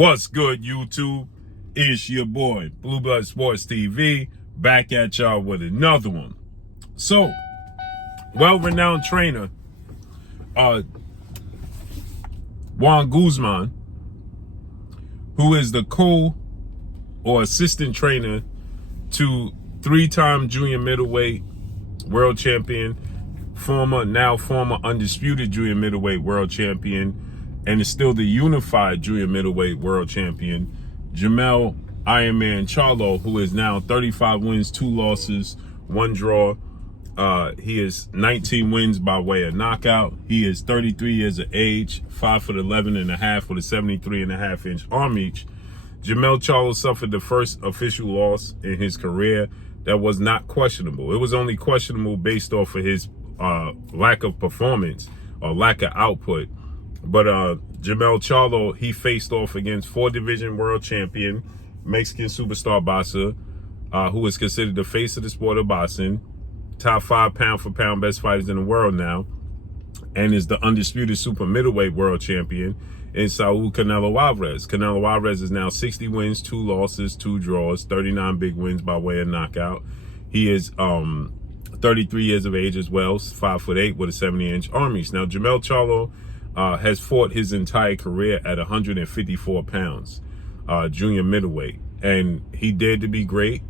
What's good, YouTube? It's your boy, Blue Blood Sports TV, back at y'all with another one. So, well-renowned trainer, Juan Guzman, who is the assistant trainer to three-time junior middleweight world champion, former undisputed junior middleweight world champion, and is still the unified junior middleweight world champion, Jermell Ironman Charlo, who is now 35 wins, 2 losses, 1 draw. He is 19 wins by way of knockout. He is 33 years of age, 5'11.5" with a 73.5-inch arm reach. Jermell Charlo suffered the first official loss in his career that was not questionable. It was only questionable based off of his lack of performance or lack of output. But Jermell Charlo, he faced off against 4-division world champion, Mexican superstar boxer, who is considered the face of the sport of boxing, top 5 pound-for-pound best fighters in the world now, and is the undisputed super middleweight world champion in Saul Canelo Alvarez. Canelo Alvarez is now 60 wins, 2 losses, 2 draws, 39 big wins by way of knockout. He is 33 years of age as well, 5'8" with a 70-inch arm reach. Now, Jermell Charlo has fought his entire career at 154 pounds, junior middleweight. And he dared to be great,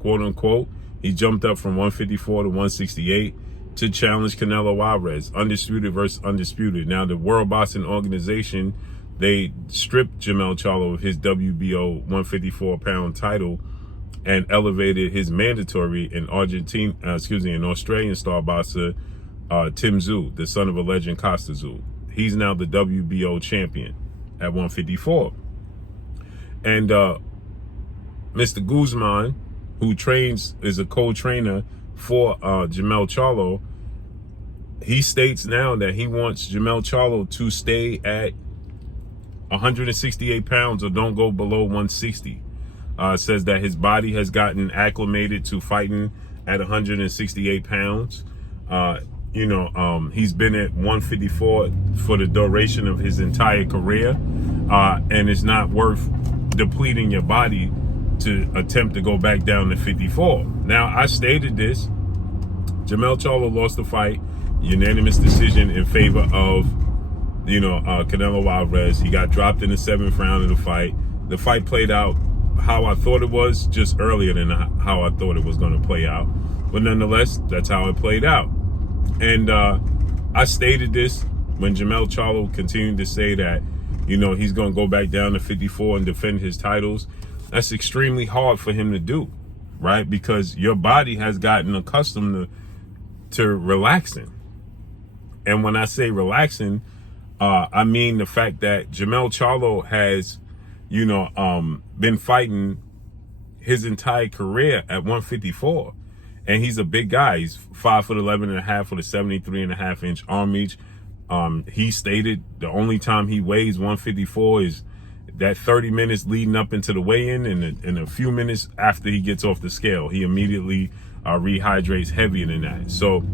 quote unquote. He jumped up from 154 to 168 to challenge Canelo Alvarez, undisputed versus undisputed. Now, the World Boxing Organization, they stripped Jermell Charlo of his WBO 154-pound title and elevated his mandatory in Australian star boxer Tim Tszyu, the son of a legend, Costa Tszyu. He's now the WBO champion at 154. And Mr. Guzman, who is a co-trainer for Jermell Charlo, he states now that he wants Jermell Charlo to stay at 168 pounds or don't go below 160. Says that his body has gotten acclimated to fighting at 168 pounds. He's been at 154 for the duration of his entire career, and it's not worth depleting your body to attempt to go back down to 54. Now, I stated this. Jermell Charlo lost the fight, unanimous decision in favor of, Canelo Alvarez. He got dropped in the 7th round of the fight. The fight played out how I thought it was, just earlier than how I thought it was going to play out. But nonetheless, that's how it played out. And I stated this when Jermell Charlo continued to say that, he's going to go back down to 54 and defend his titles. That's extremely hard for him to do, right? Because your body has gotten accustomed to relaxing. And when I say relaxing, I mean the fact that Jermell Charlo has, been fighting his entire career at 154. And he's a big guy. He's 5'11.5" with a 73.5-inch arm reach. He stated the only time he weighs 154 is that 30 minutes leading up into the weigh-in, and a few minutes after he gets off the scale. He immediately rehydrates heavier than that. So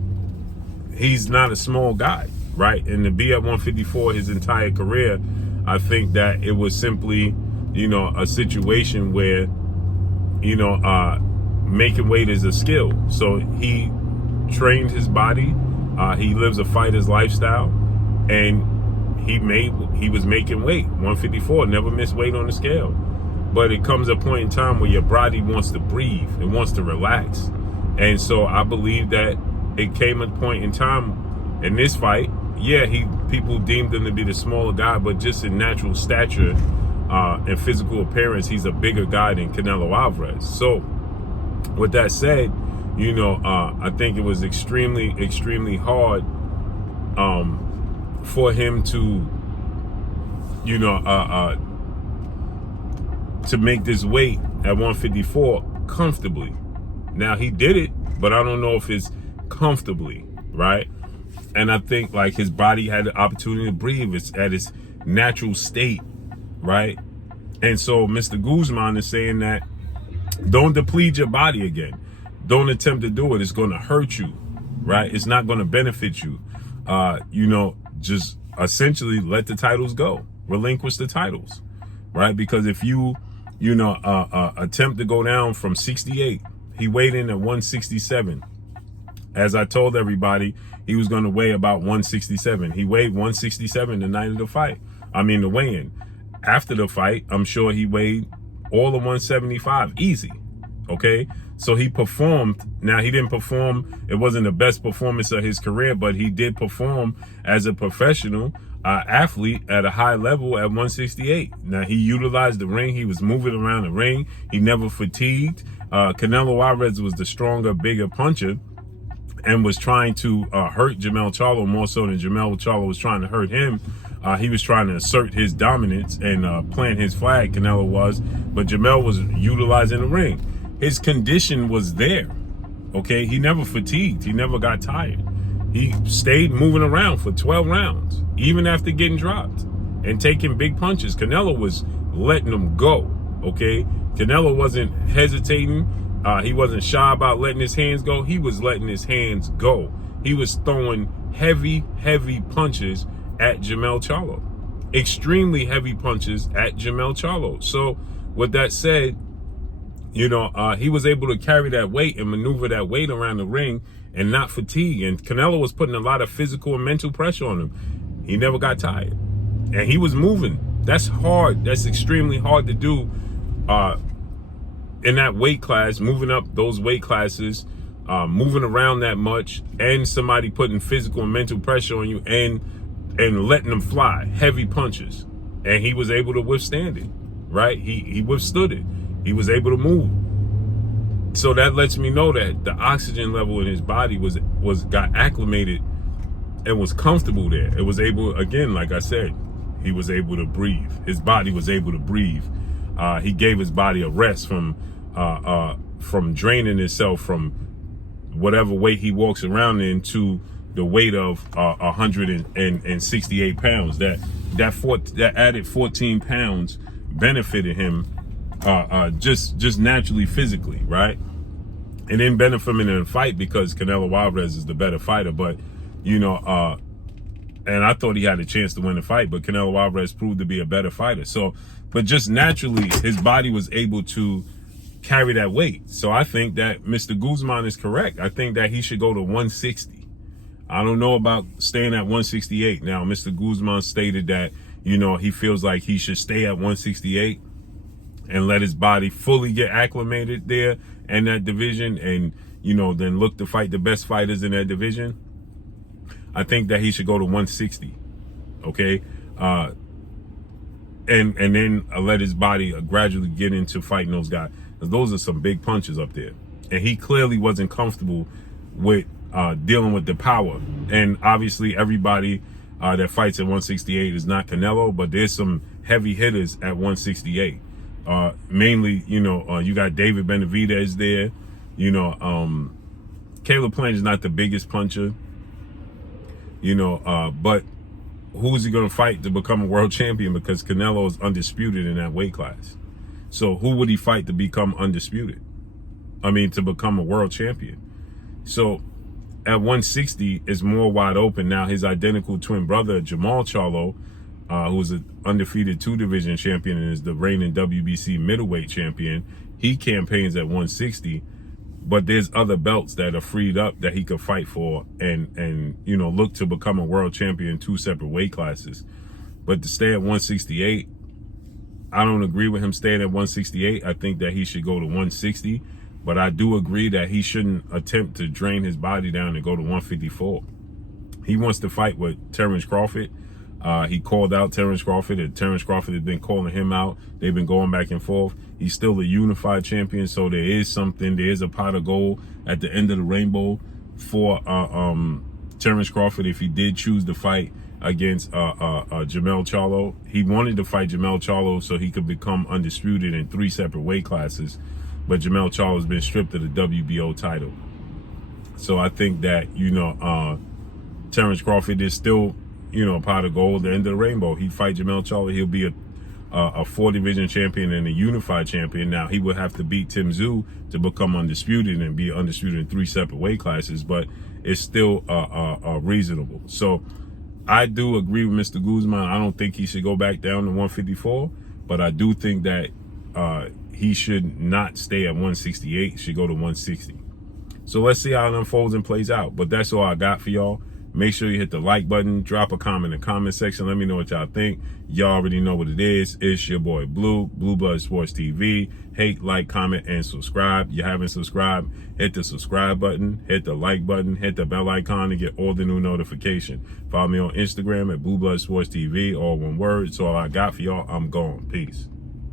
he's not a small guy, right? And to be at 154 his entire career, I think that it was simply, a situation where, making weight is a skill. So he trained his body. He lives a fighter's lifestyle, and he was making weight. 154, never missed weight on the scale. But it comes a point in time where your body wants to breathe. It wants to relax. And so I believe that it came a point in time in this fight. Yeah, people deemed him to be the smaller guy, but just in natural stature and physical appearance, he's a bigger guy than Canelo Alvarez. So with that said, I think it was extremely, extremely hard for him to, to make this weight at 154 comfortably. Now, he did it, but I don't know if it's comfortably, right? And I think like his body had the opportunity to breathe. It's at its natural state, right? And so Mr. Guzman is saying that don't deplete your body again. Don't attempt to do it. It's going to hurt you, right? It's not going to benefit you. Just essentially let the titles go. Relinquish the titles. right? Because if you attempt to go down from 68, he weighed in at 167. As I told everybody, he was going to weigh about 167. He weighed 167 the night of the fight. The weigh-in. After the fight, I'm sure he weighed all of 175, easy. Okay? So he performed. Now, he didn't perform. It wasn't the best performance of his career, but he did perform as a professional athlete at a high level at 168. Now, he utilized the ring. He was moving around the ring. He never fatigued. Canelo Alvarez was the stronger, bigger puncher and was trying to hurt Jermell Charlo more so than Jermell Charlo was trying to hurt him. He was trying to assert his dominance and plant his flag, Canelo was, but Jermell was utilizing the ring. His condition was there, okay? He never fatigued. He never got tired. He stayed moving around for 12 rounds, even after getting dropped and taking big punches. Canelo was letting him go, okay? Canelo wasn't hesitating. He wasn't shy about letting his hands go. He was letting his hands go. He was throwing heavy, heavy punches at Jermell Charlo. Extremely heavy punches at Jermell Charlo. So with that said, he was able to carry that weight and maneuver that weight around the ring and not fatigue. And Canelo was putting a lot of physical and mental pressure on him. He never got tired. And he was moving. That's hard. That's extremely hard to do in that weight class, moving up those weight classes, moving around that much, and somebody putting physical and mental pressure on you and letting them fly, heavy punches. And he was able to withstand it, right? He withstood it. He was able to move. So that lets me know that the oxygen level in his body got acclimated and was comfortable there. It was able, again, like I said, he was able to breathe. His body was able to breathe. He gave his body a rest from draining itself from whatever weight he walks around in to the weight of 168 pounds. That added 14 pounds benefited him just naturally, physically, right? It didn't benefit him in a fight because Canelo Alvarez is the better fighter, but and I thought he had a chance to win the fight, but Canelo Alvarez proved to be a better fighter. So, but just naturally, his body was able to carry that weight. So I think that Mr. Guzman is correct. I think that he should go to 160. I don't know about staying at 168. Now, Mr. Guzman stated that, he feels like he should stay at 168 and let his body fully get acclimated there in that division and, then look to fight the best fighters in that division. I think that he should go to 160, okay? And then let his body gradually get into fighting those guys. Those are some big punches up there. And he clearly wasn't comfortable with dealing with the power. And obviously everybody that fights at 168 is not Canelo, but there's some heavy hitters at 168. Mainly, you got David Benavidez there. Caleb Plant is not the biggest puncher. But who's he going to fight to become a world champion? Because Canelo is undisputed in that weight class. So who would he fight to become undisputed? To become a world champion. So at 160 is more wide open. Now his identical twin brother, Jermell Charlo, who's an undefeated 2-division champion and is the reigning WBC middleweight champion, he campaigns at 160. But there's other belts that are freed up that he could fight for and look to become a world champion in 2 separate weight classes. But to stay at 168, I don't agree with him staying at 168. I think that he should go to 160. But I do agree that he shouldn't attempt to drain his body down and go to 154. He wants to fight with Terrence Crawford. He called out Terrence Crawford, and Terrence Crawford has been calling him out. They've been going back and forth. He's still a unified champion, so there is a pot of gold at the end of the rainbow for Terrence Crawford if he did choose to fight against Jermell Charlo. He wanted to fight Jermell Charlo so he could become undisputed in 3 separate weight classes, but Jermell Charlo has been stripped of the WBO title. So I think that, Terrence Crawford is still, a pot of gold at the end of the rainbow. He'd fight Jermell Charlo. He'll be a 4-division champion and a unified champion. Now, he would have to beat Tim Tszyu to become undisputed and be undisputed in 3 separate weight classes, but it's still reasonable. So I do agree with Mr. Guzman. I don't think he should go back down to 154, but I do think that he should not stay at 168. Should go to 160. So let's see how it unfolds and plays out. But that's all I got for y'all. Make sure you hit the like button. Drop a comment in the comment section. Let me know what y'all think. Y'all already know what it is. It's your boy Blue, Blue Blood Sports TV. Hate, like, comment, and subscribe. You haven't subscribed, hit the subscribe button, hit the like button, hit the bell icon to get all the new notification. Follow me on Instagram at Blue Blood Sports TV, all one word. That's all I got for y'all. I'm gone. Peace.